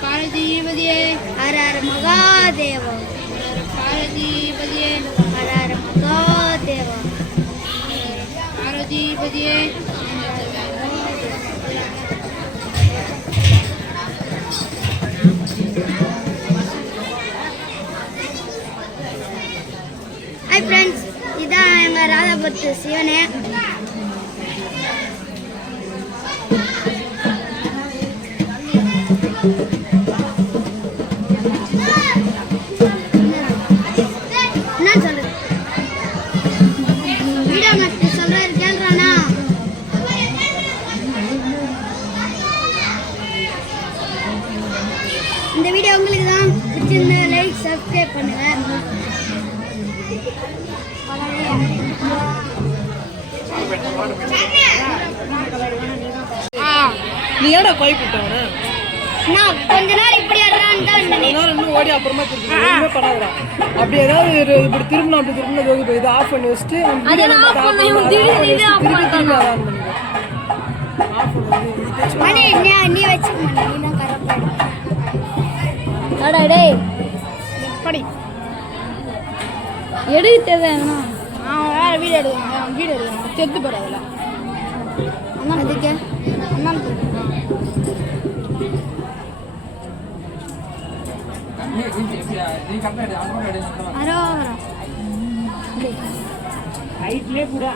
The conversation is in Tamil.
பாரதிபதியே ஹர ஹர மகாதேவம் பாரதிபதியே ஹர ஹர மகாதேவம் பாரதிபதியே ஹாய் ஃப்ரெண்ட்ஸ் இதான் எங்கள் ராதாபுரத்து சிவனே. என்ன சொல்றது வீடியோ மட்டும் சொல்றாரு கேள்றானா? இந்த வீடியோ உங்களுக்கு தான் பிடிச்சிருந்தா லைக் சப்ஸ்கிரைப் பண்ணுங்க. நீ ஏடா பைப் விட்டவன நான் கொஞ்ச நேரம் இப்படி ஆடுறான்னு ஓடி அப்புறமா திருப்பி பண்ணாதடா. அப்படி ஏதாவது ஒரு இப்படி திரும்பினா அப்படி திரும்பினா இது இதை ஆஃப் பண்ணி வச்சுட்டு video நம்ம off பண்ணி அதை off பண்ணி வச்சுட்டு திருப்பி திரும்பி அதை on பண்ணிக்கோ. హైట్లే కూడా